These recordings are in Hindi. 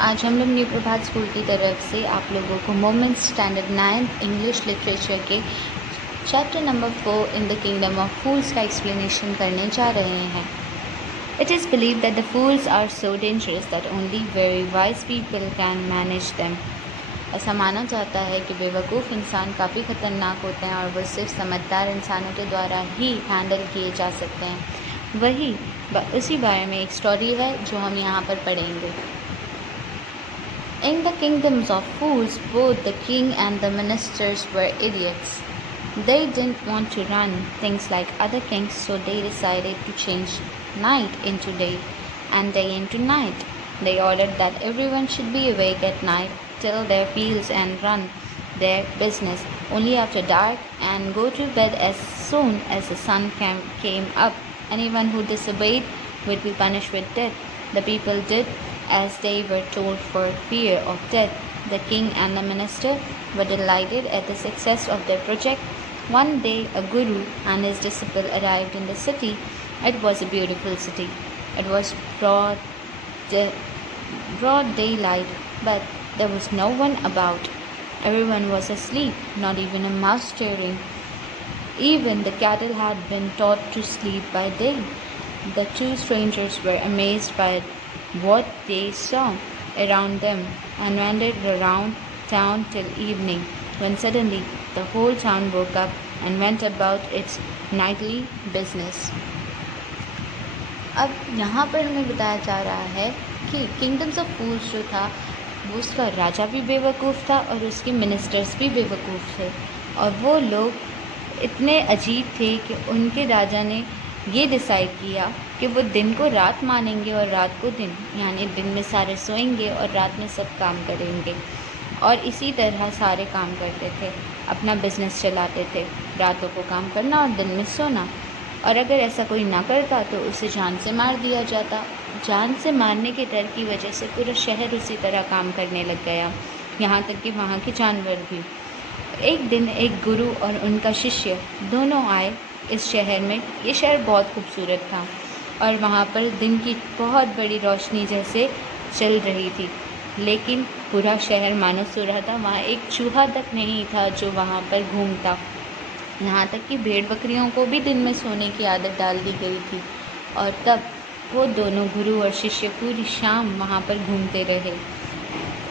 आज हम लोग न्यू प्रभात स्कूल की तरफ से आप लोगों को मोमेंट्स स्टैंडर्ड 9 इंग्लिश लिटरेचर के chapter number 4 in the kingdom of fools का एक्सप्लेनेशन करने जा रहे हैं। It is believe that the fools are so dangerous that only very wise people can manage them. ऐसा माना जाता है कि बेवकूफ़ इंसान काफ़ी ख़तरनाक होते हैं और वो सिर्फ समझदार इंसानों के द्वारा ही हैंडल किए जा सकते हैं। उसी बारे में एक स्टोरी है जो हम यहाँ पर पढ़ेंगे। In the kingdoms of fools, both the king and the ministers were idiots. They didn't want to run things like other kings, so they decided to change night into day and day into night. They ordered that everyone should be awake at night, till their fields and run their business only after dark and go to bed as soon as the sun came up. Anyone who disobeyed would be punished with death. The people did as they were told for fear of death. The king and the minister were delighted at the success of their project. One day a guru and his disciple arrived in the city. It was a beautiful city. It was broad daylight, but there was no one about. Everyone was asleep, not even a mouse stirring. Even the cattle had been taught to sleep by day. The two strangers were amazed by what they saw around them and wandered around town till evening, when suddenly the whole town woke up and went about its nightly business. अब यहाँ पर हमें बताया जा रहा है कि किंगडम्स ऑफ फूल्स जो था वो उसका राजा भी बेवकूफ़ था और उसके मिनिस्टर्स भी बेवकूफ़ थे। और वो लोग इतने अजीब थे कि उनके राजा ने ये डिसाइड किया कि वो दिन को रात मानेंगे और रात को दिन, यानी दिन में सारे सोएंगे और रात में सब काम करेंगे। और इसी तरह सारे काम करते थे, अपना बिजनेस चलाते थे, रातों को काम करना और दिन में सोना। और अगर ऐसा कोई ना करता तो उसे जान से मार दिया जाता। जान से मारने के डर की वजह से पूरा शहर उसी तरह काम करने लग गया, यहाँ तक कि वहाँ के जानवर भी। एक दिन एक गुरु और उनका शिष्य दोनों आए इस शहर में। ये शहर बहुत खूबसूरत था और वहाँ पर दिन की बहुत बड़ी रोशनी जैसे चल रही थी, लेकिन पूरा शहर मानो सो रहा था। वहाँ एक चूहा तक नहीं था जो वहाँ पर घूमता। यहाँ तक कि भेड़ बकरियों को भी दिन में सोने की आदत डाल दी गई थी। और तब वो दोनों गुरु और शिष्य पूरी शाम वहाँ पर घूमते रहे।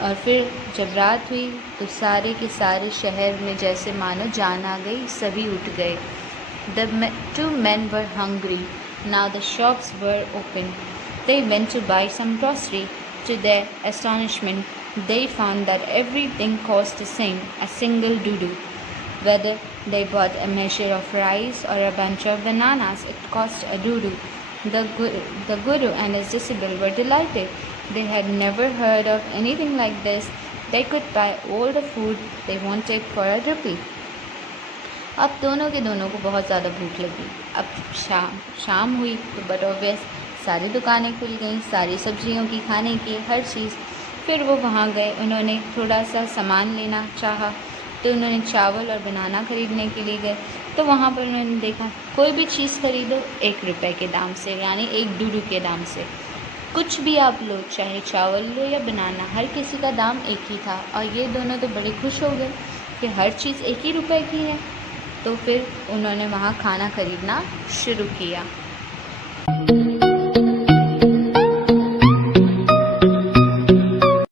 और फिर जब रात हुई तो सारे के सारे शहर में जैसे मानो जान आ गई, सभी उठ गए। The two men were hungry. Now the shops were open. They went to buy some grocery. To their astonishment, they found that everything cost the same, a single doodoo. Whether they bought a measure of rice or a bunch of bananas, it cost a doodoo. The guru and his disciple were delighted. They had never heard of anything like this. They could buy all the food they wanted for a rupee. अब दोनों को बहुत ज़्यादा भूख लगी। अब शाम हुई तो बट ऑब्वियस सारी दुकानें खुल गईं, सारी सब्जियों की, खाने की, हर चीज़। फिर वो वहाँ गए, उन्होंने थोड़ा सा सामान लेना चाहा तो उन्होंने चावल और बनाना ख़रीदने के लिए गए। तो वहाँ पर उन्होंने देखा कोई भी चीज़ ख़रीदो 1 रुपये के दाम से, यानी 1 डूडू के दाम से। कुछ भी आप लो, चाहे चावल लो या बनाना, हर किसी का दाम एक ही था। और ये दोनों तो बड़े खुश हो गए कि हर चीज़ 1 ही रुपये की है। तो फिर उन्होंने वहाँ खाना ख़रीदना शुरू किया।